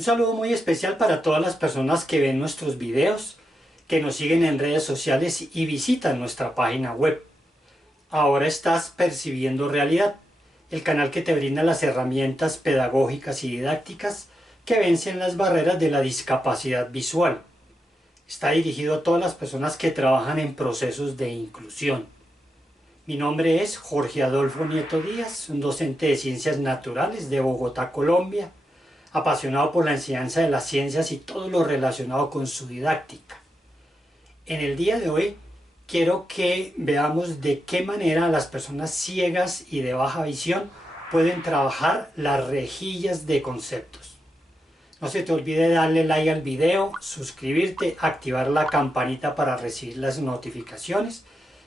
Un saludo muy especial para todas las personas que ven nuestros videos, que nos siguen en redes sociales y visitan nuestra página web. Ahora estás percibiendo realidad, el canal que te brinda las herramientas pedagógicas y didácticas que vencen las barreras de la discapacidad visual. Está dirigido a todas las personas que trabajan en procesos de inclusión. Mi nombre es Jorge Adolfo Nieto Díaz, un docente de Ciencias Naturales de Bogotá, Colombia, apasionado por la enseñanza de las ciencias y todo lo relacionado con su didáctica. En el día de hoy quiero que veamos de qué manera las personas ciegas y de baja visión pueden trabajar las rejillas de conceptos. No se te olvide darle like al video, suscribirte, activar la campanita para recibir las notificaciones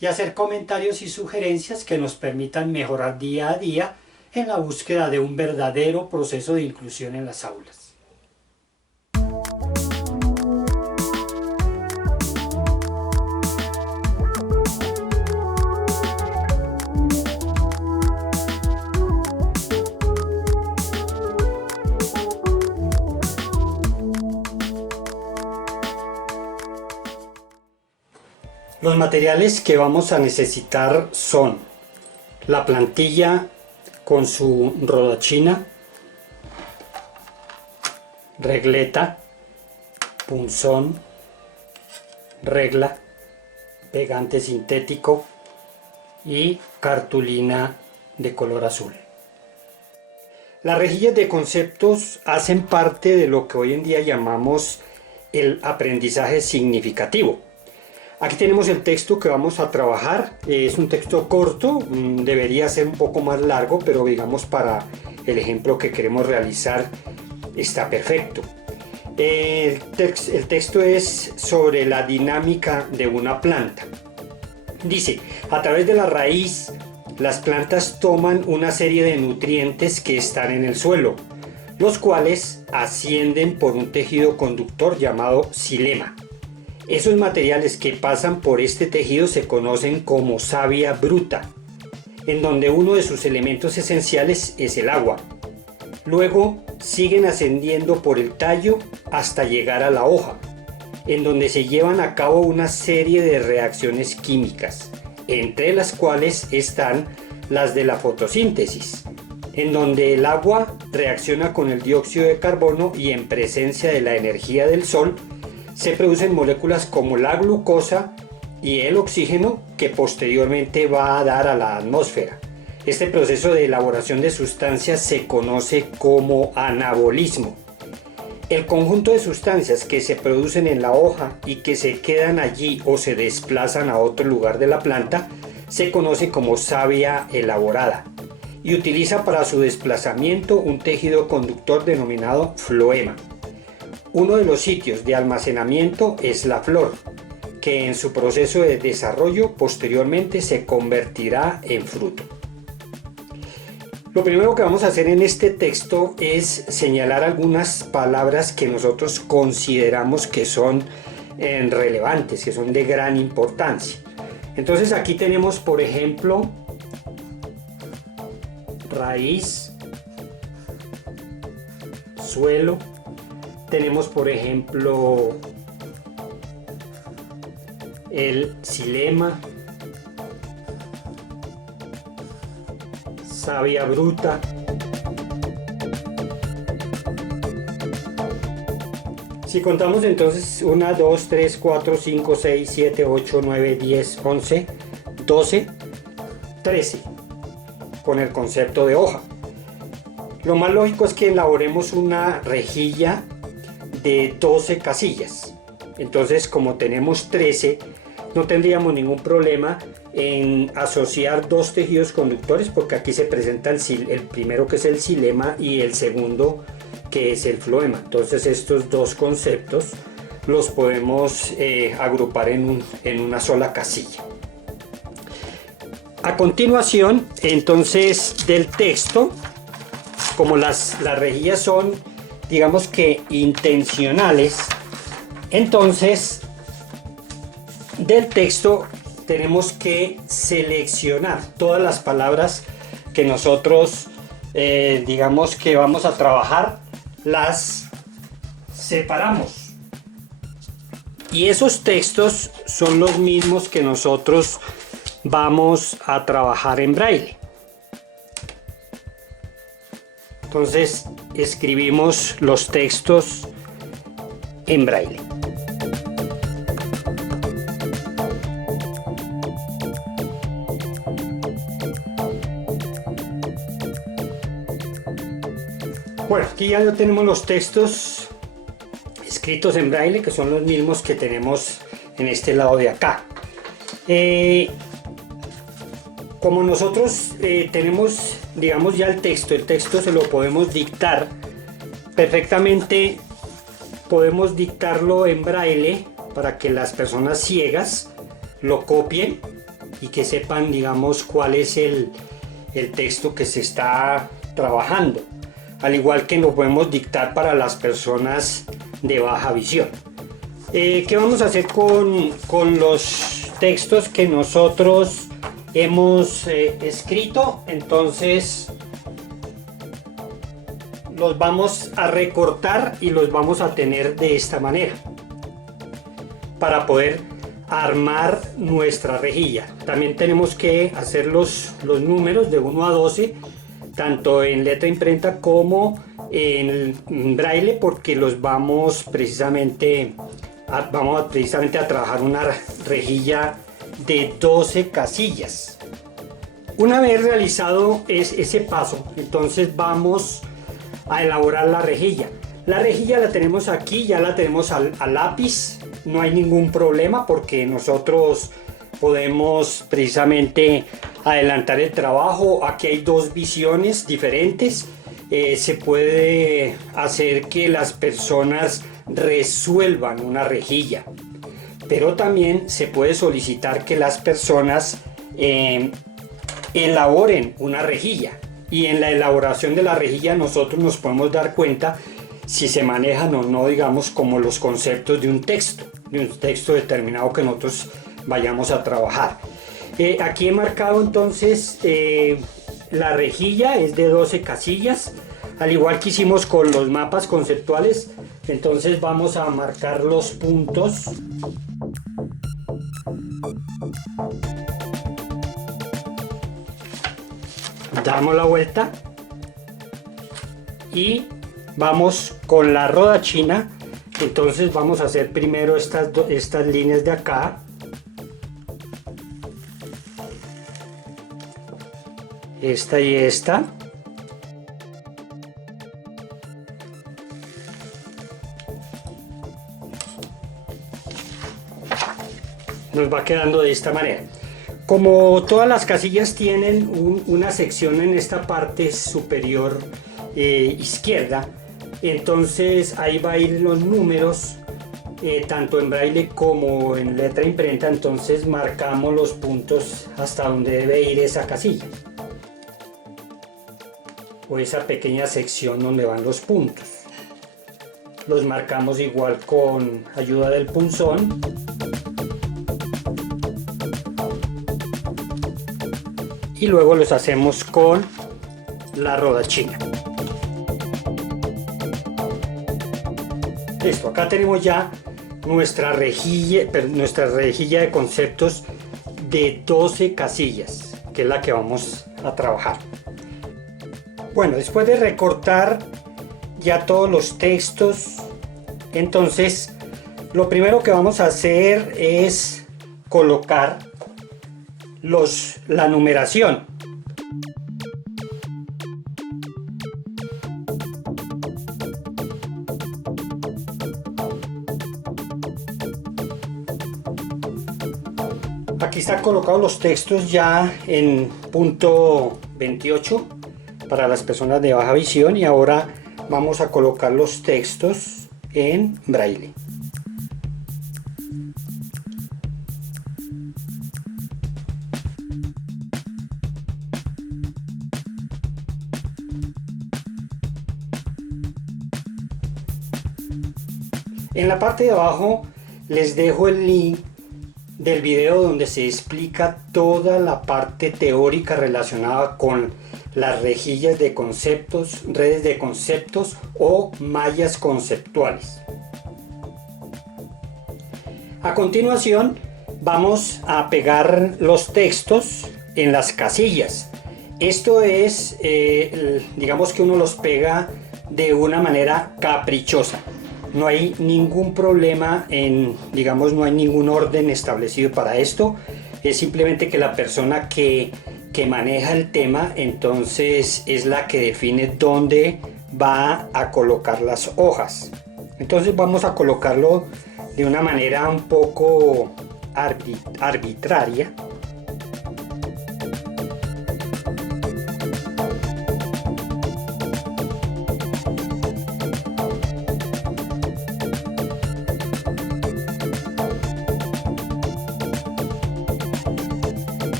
y hacer comentarios y sugerencias que nos permitan mejorar día a día en la búsqueda de un verdadero proceso de inclusión en las aulas. Los materiales que vamos a necesitar son la plantilla con su rodachina, regleta, punzón, regla, pegante sintético y cartulina de color azul. Las rejillas de conceptos hacen parte de lo que hoy en día llamamos el aprendizaje significativo. Aquí tenemos el texto que vamos a trabajar, es un texto corto, debería ser un poco más largo, pero digamos para el ejemplo que queremos realizar está perfecto. El texto es sobre la dinámica de una planta. Dice, a través de la raíz, las plantas toman una serie de nutrientes que están en el suelo, los cuales ascienden por un tejido conductor llamado xilema. Esos materiales que pasan por este tejido se conocen como savia bruta, en donde uno de sus elementos esenciales es el agua. Luego siguen ascendiendo por el tallo hasta llegar a la hoja, en donde se llevan a cabo una serie de reacciones químicas, entre las cuales están las de la fotosíntesis, en donde el agua reacciona con el dióxido de carbono y en presencia de la energía del sol, se producen moléculas como la glucosa y el oxígeno que posteriormente va a dar a la atmósfera. Este proceso de elaboración de sustancias se conoce como anabolismo. El conjunto de sustancias que se producen en la hoja y que se quedan allí o se desplazan a otro lugar de la planta se conoce como savia elaborada y utiliza para su desplazamiento un tejido conductor denominado floema. Uno de los sitios de almacenamiento es la flor, que en su proceso de desarrollo posteriormente se convertirá en fruto. Lo primero que vamos a hacer en este texto es señalar algunas palabras que nosotros consideramos que son relevantes, que son de gran importancia. Entonces aquí tenemos, por ejemplo, raíz, suelo. Tenemos, por ejemplo, el xilema, savia bruta, si contamos entonces 1, 2, 3, 4, 5, 6, 7, 8, 9, 10, 11, 12, 13 con el concepto de hoja. Lo más lógico es que elaboremos una rejilla de 12 casillas. Entonces, como tenemos 13, no tendríamos ningún problema en asociar dos tejidos conductores, porque aquí se presenta el primero, que es el xilema, y el segundo, que es el floema. Entonces estos dos conceptos los podemos agrupar en una sola casilla. A continuación, entonces, del texto, como las rejillas son, digamos que intencionales, entonces del texto tenemos que seleccionar todas las palabras que nosotros digamos que vamos a trabajar, las separamos. Y esos textos son los mismos que nosotros vamos a trabajar en braille. Entonces escribimos los textos en braille. Bueno, aquí ya tenemos los textos escritos en braille, que son los mismos que tenemos en este lado de acá. Como nosotros tenemos, digamos, ya el texto se lo podemos dictar perfectamente. Podemos dictarlo en braille para que las personas ciegas lo copien y que sepan, digamos, cuál es el texto que se está trabajando. Al igual que lo podemos dictar para las personas de baja visión. ¿Qué vamos a hacer con los textos que nosotros hemos escrito? Entonces los vamos a recortar y los vamos a tener de esta manera para poder armar nuestra rejilla. También tenemos que hacer los números de 1 a 12, tanto en letra imprenta como en braille, porque los vamos precisamente a trabajar una rejilla de 12 casillas. Una vez realizado ese paso, entonces vamos a elaborar la rejilla. La rejilla la tenemos aquí, ya la tenemos al lápiz, no hay ningún problema porque nosotros podemos precisamente adelantar el trabajo. Aquí hay dos visiones diferentes. Se puede hacer que las personas resuelvan una rejilla, pero también se puede solicitar que las personas elaboren una rejilla, y en la elaboración de la rejilla nosotros nos podemos dar cuenta si se manejan o no, digamos, como los conceptos de un texto determinado que nosotros vayamos a trabajar. Aquí he marcado entonces la rejilla es de 12 casillas, al igual que hicimos con los mapas conceptuales. Entonces vamos a marcar los puntos. Damos la vuelta y vamos con la rodachina. Entonces vamos a hacer primero estas líneas de acá. Esta y esta. Nos va quedando de esta manera. Como todas las casillas tienen una sección en esta parte superior izquierda, entonces ahí va a ir los números, tanto en braille como en letra imprenta. Entonces marcamos los puntos hasta donde debe ir esa casilla, o esa pequeña sección donde van los puntos. Los marcamos igual con ayuda del punzón. Y luego los hacemos con la rodachina. Listo, acá tenemos ya nuestra rejilla de conceptos de 12 casillas, que es la que vamos a trabajar. Bueno, después de recortar ya todos los textos, entonces lo primero que vamos a hacer es colocar la numeración. Aquí están colocados los textos ya en punto 28 para las personas de baja visión, y ahora vamos a colocar los textos en braille. En la parte de abajo les dejo el link del video donde se explica toda la parte teórica relacionada con las rejillas de conceptos, redes de conceptos o mallas conceptuales. A continuación vamos a pegar los textos en las casillas. Esto es, digamos que uno los pega de una manera caprichosa. No hay ningún problema digamos, no hay ningún orden establecido para esto. Es simplemente que la persona que maneja el tema, entonces es la que define dónde va a colocar las hojas. Entonces vamos a colocarlo de una manera un poco arbitraria.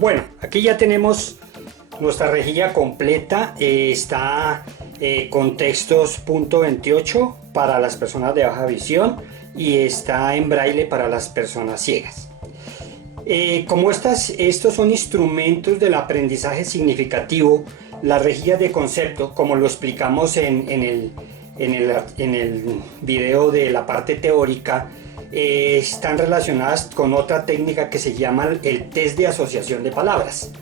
Bueno, aquí ya tenemos nuestra rejilla completa. Está con textos .28 para las personas de baja visión y está en braille para las personas ciegas. Como estos son instrumentos del aprendizaje significativo, las rejillas de concepto, como lo explicamos en el video de la parte teórica, están relacionadas con otra técnica que se llama el test de asociación de palabras.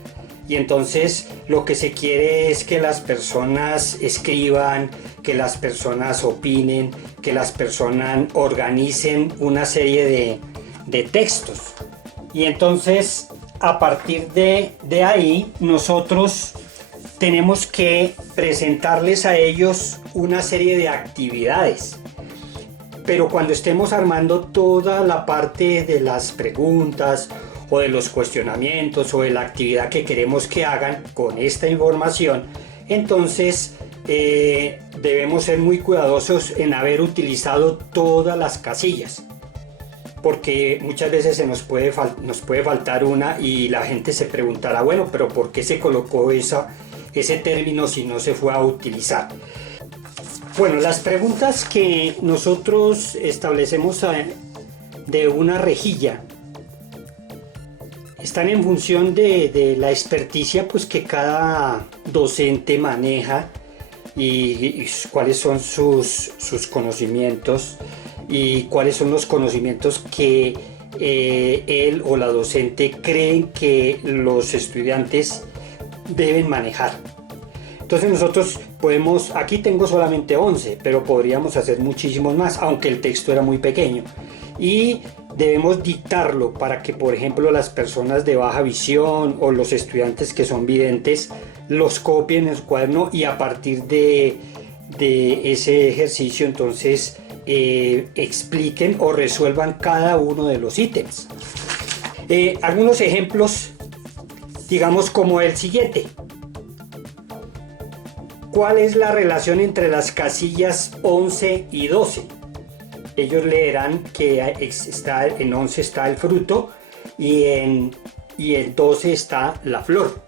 Y entonces lo que se quiere es que las personas escriban, que las personas opinen, que las personas organicen una serie de textos. Y entonces a partir de ahí nosotros tenemos que presentarles a ellos una serie de actividades. Pero cuando estemos armando toda la parte de las preguntas o de los cuestionamientos o de la actividad que queremos que hagan con esta información, entonces debemos ser muy cuidadosos en haber utilizado todas las casillas, porque muchas veces nos puede faltar una y la gente se preguntará, bueno, pero ¿por qué se colocó ese término si no se fue a utilizar? Bueno, las preguntas que nosotros establecemos de una rejilla están en función de la experticia pues, que cada docente maneja y cuáles son sus conocimientos y cuáles son los conocimientos que él o la docente creen que los estudiantes deben manejar. Entonces nosotros aquí tengo solamente 11, pero podríamos hacer muchísimos más, aunque el texto era muy pequeño. Y debemos dictarlo para que, por ejemplo, las personas de baja visión o los estudiantes que son videntes los copien en su cuaderno y a partir de ese ejercicio entonces expliquen o resuelvan cada uno de los ítems. Algunos ejemplos, digamos como el siguiente. ¿Cuál es la relación entre las casillas 11 y 12? Ellos leerán que en 11 está el fruto y en 12 está la flor.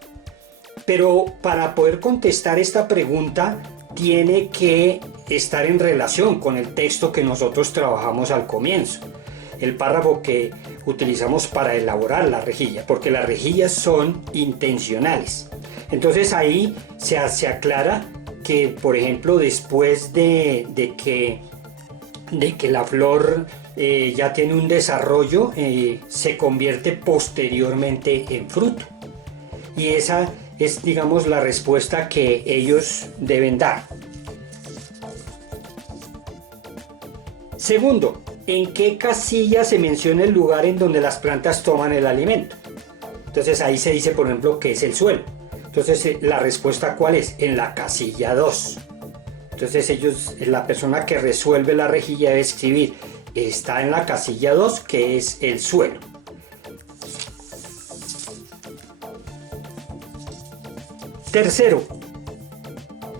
Pero para poder contestar esta pregunta tiene que estar en relación con el texto que nosotros trabajamos al comienzo, el párrafo que utilizamos para elaborar la rejilla, porque las rejillas son intencionales. Entonces ahí se aclara que, por ejemplo, después de que la flor ya tiene un desarrollo, se convierte posteriormente en fruto. Y esa es, digamos, la respuesta que ellos deben dar. Segundo, ¿en qué casilla se menciona el lugar en donde las plantas toman el alimento? Entonces ahí se dice, por ejemplo, que es el suelo. Entonces la respuesta ¿cuál es? En la casilla 2. Entonces la persona que resuelve la rejilla debe escribir, está en la casilla 2, que es el suelo. Tercero,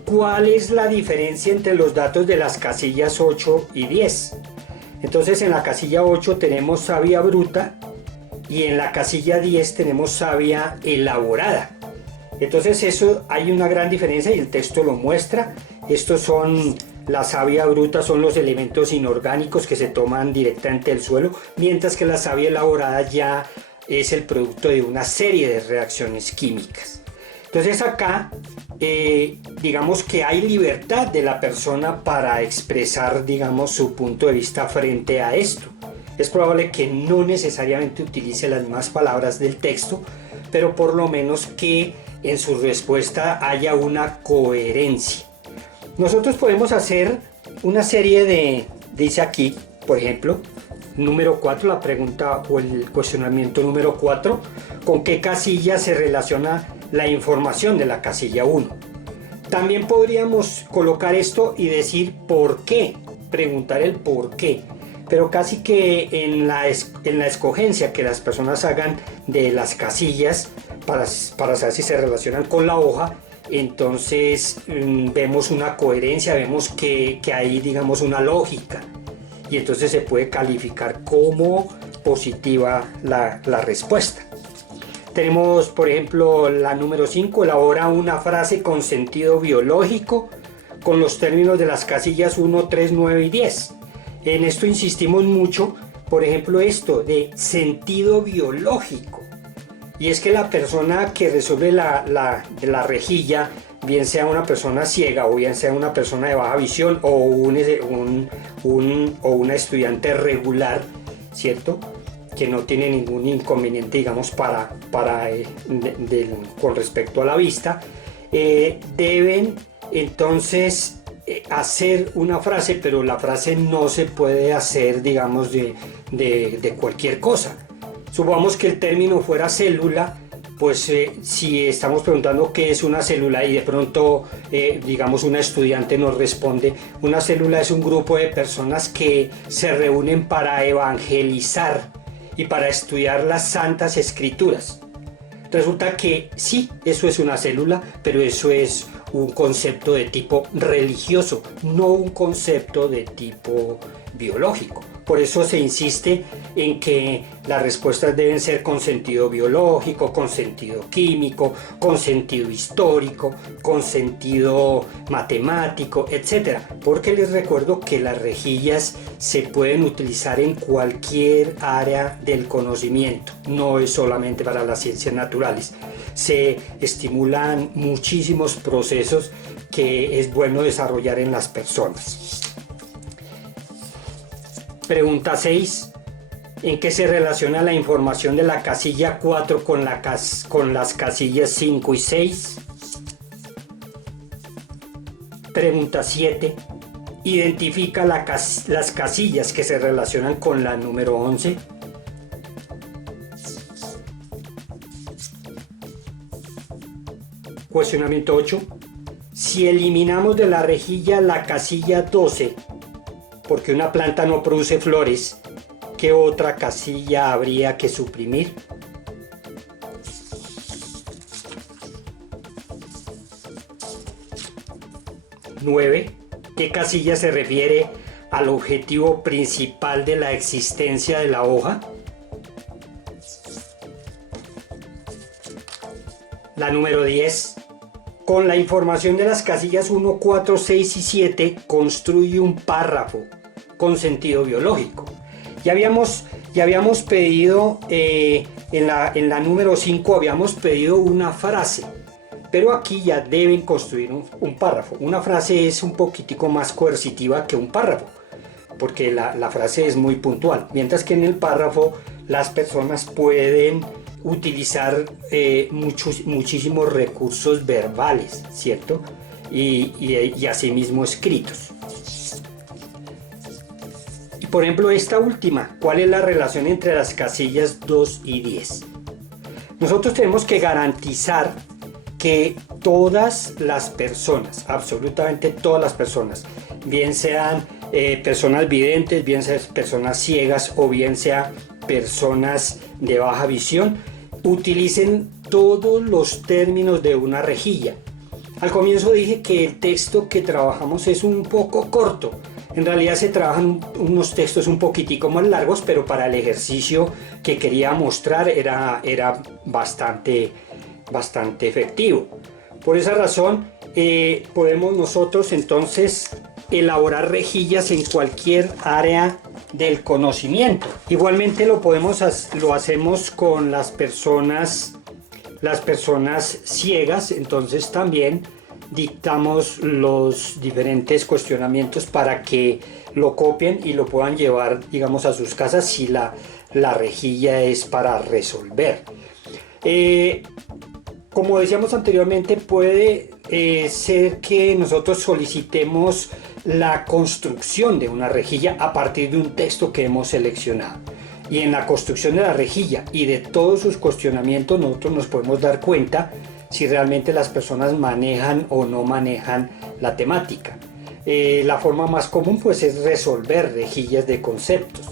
¿cuál es la diferencia entre los datos de las casillas 8 y 10? Entonces en la casilla 8 tenemos savia bruta y en la casilla 10 tenemos savia elaborada. Entonces eso hay una gran diferencia y el texto lo muestra. Estos son la savia bruta son los elementos inorgánicos que se toman directamente del suelo, mientras que la savia elaborada ya es el producto de una serie de reacciones químicas. Entonces acá digamos que hay libertad de la persona para expresar, digamos, su punto de vista frente a esto. Es probable que no necesariamente utilice las mismas palabras del texto, pero por lo menos que en su respuesta haya una coherencia. Nosotros podemos hacer una serie de, dice aquí, por ejemplo, número 4, la pregunta o el cuestionamiento número 4, ¿con qué casilla se relaciona la información de la casilla 1? También podríamos colocar esto y decir ¿por qué? Preguntar el por qué. Pero casi que en la escogencia que las personas hagan de las casillas para saber si se relacionan con la hoja, entonces vemos una coherencia, vemos que hay, digamos, una lógica, y entonces se puede calificar como positiva la respuesta. Tenemos, por ejemplo, la número 5, elabora una frase con sentido biológico con los términos de las casillas 1, 3, 9 y 10. En esto insistimos mucho, por ejemplo, esto de sentido biológico. Y es que la persona que resuelve la rejilla, bien sea una persona ciega o bien sea una persona de baja visión o una estudiante regular, ¿cierto?, que no tiene ningún inconveniente, digamos, con respecto a la vista, deben entonces hacer una frase, pero la frase no se puede hacer, digamos, de cualquier cosa. Supongamos que el término fuera célula, pues si estamos preguntando qué es una célula y de pronto, digamos, una estudiante nos responde, una célula es un grupo de personas que se reúnen para evangelizar y para estudiar las santas escrituras. Resulta que sí, eso es una célula, pero eso es un concepto de tipo religioso, no un concepto de tipo biológico. Por eso se insiste en que las respuestas deben ser con sentido biológico, con sentido químico, con sentido histórico, con sentido matemático, etc. Porque les recuerdo que las rejillas se pueden utilizar en cualquier área del conocimiento, no es solamente para las ciencias naturales. Se estimulan muchísimos procesos que es bueno desarrollar en las personas. Pregunta 6. ¿En qué se relaciona la información de la casilla 4 con las casillas 5 y 6? Pregunta 7. Identifica las casillas que se relacionan con la número 11. Cuestionamiento 8. Si eliminamos de la rejilla la casilla 12, porque una planta no produce flores, ¿qué otra casilla habría que suprimir? (9) ¿Qué casilla se refiere al objetivo principal de la existencia de la hoja? La número 10. Con la información de las casillas 1, 4, 6 y 7 construye un párrafo con sentido biológico. Ya habíamos pedido en la número 5 habíamos pedido una frase, pero aquí ya deben construir un párrafo. Una frase es un poquitico más coercitiva que un párrafo, porque la frase es muy puntual, mientras que en el párrafo las personas pueden utilizar muchísimos recursos verbales, ¿cierto? Y asimismo escritos. Y por ejemplo, esta última, ¿cuál es la relación entre las casillas 2 y 10? Nosotros tenemos que garantizar que todas las personas, absolutamente todas las personas, bien sean personas videntes, bien sean personas ciegas o bien sean personas de baja visión, utilicen todos los términos de una rejilla. Al comienzo dije que el texto que trabajamos es un poco corto. En realidad se trabajan unos textos un poquitico más largos, pero para el ejercicio que quería mostrar era bastante efectivo. Por esa razón podemos nosotros entonces elaborar rejillas en cualquier área del conocimiento. Igualmente lo hacemos con las personas ciegas, entonces también dictamos los diferentes cuestionamientos para que lo copien y lo puedan llevar, digamos, a sus casas si la rejilla es para resolver. Como decíamos anteriormente, puede ser que nosotros solicitemos la construcción de una rejilla a partir de un texto que hemos seleccionado. Y en la construcción de la rejilla y de todos sus cuestionamientos nosotros nos podemos dar cuenta si realmente las personas manejan o no manejan la temática. La forma más común pues es resolver rejillas de conceptos,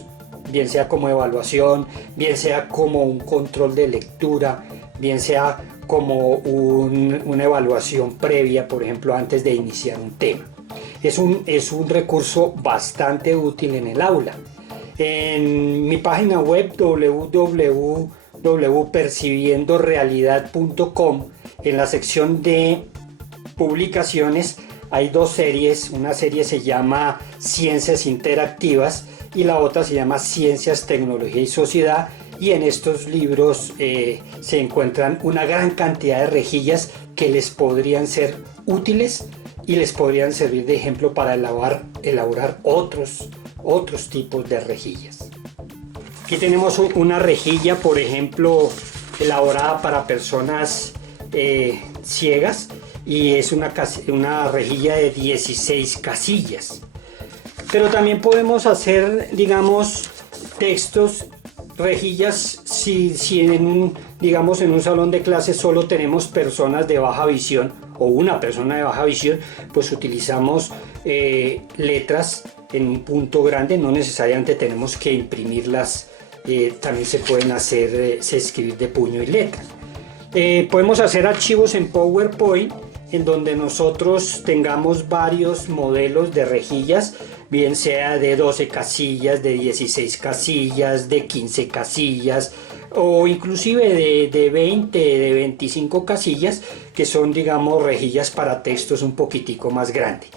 bien sea como evaluación, bien sea como un control de lectura, bien sea como una evaluación previa, por ejemplo, antes de iniciar un tema. Es un recurso bastante útil en el aula. En mi página web www.percibiendorealidad.com, en la sección de publicaciones hay dos series. Una serie se llama Ciencias Interactivas y la otra se llama Ciencias, Tecnología y Sociedad, y en estos libros se encuentran una gran cantidad de rejillas que les podrían ser útiles y les podrían servir de ejemplo para elaborar otros tipos de rejillas. Aquí tenemos una rejilla, por ejemplo, elaborada para personas ciegas, y es una rejilla de 16 casillas. Pero también podemos hacer, digamos, textos, rejillas, si en un salón de clases solo tenemos personas de baja visión o una persona de baja visión, pues utilizamos letras en un punto grande, no necesariamente tenemos que imprimirlas, también se pueden escribir de puño y letra. Podemos hacer archivos en PowerPoint en donde nosotros tengamos varios modelos de rejillas, bien sea de 12 casillas, de 16 casillas, de 15 casillas o inclusive de 20, de 25 casillas, que son, digamos, rejillas para textos un poquitico más grandes.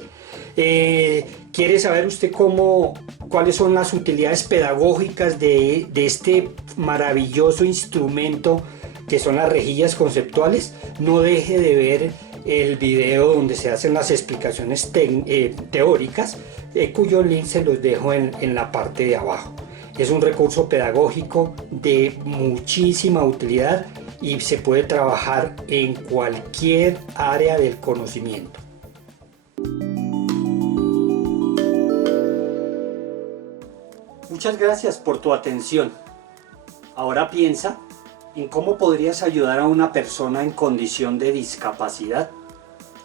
¿Quiere saber usted cuáles son las utilidades pedagógicas de este maravilloso instrumento que son las rejillas conceptuales? No deje de ver el video donde se hacen las explicaciones teóricas, cuyo link se los dejo en la parte de abajo. Es un recurso pedagógico de muchísima utilidad y se puede trabajar en cualquier área del conocimiento. Muchas gracias por tu atención. Ahora piensa en cómo podrías ayudar a una persona en condición de discapacidad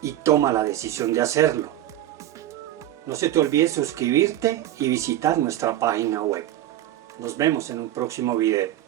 y toma la decisión de hacerlo. No se te olvide suscribirte y visitar nuestra página web. Nos vemos en un próximo video.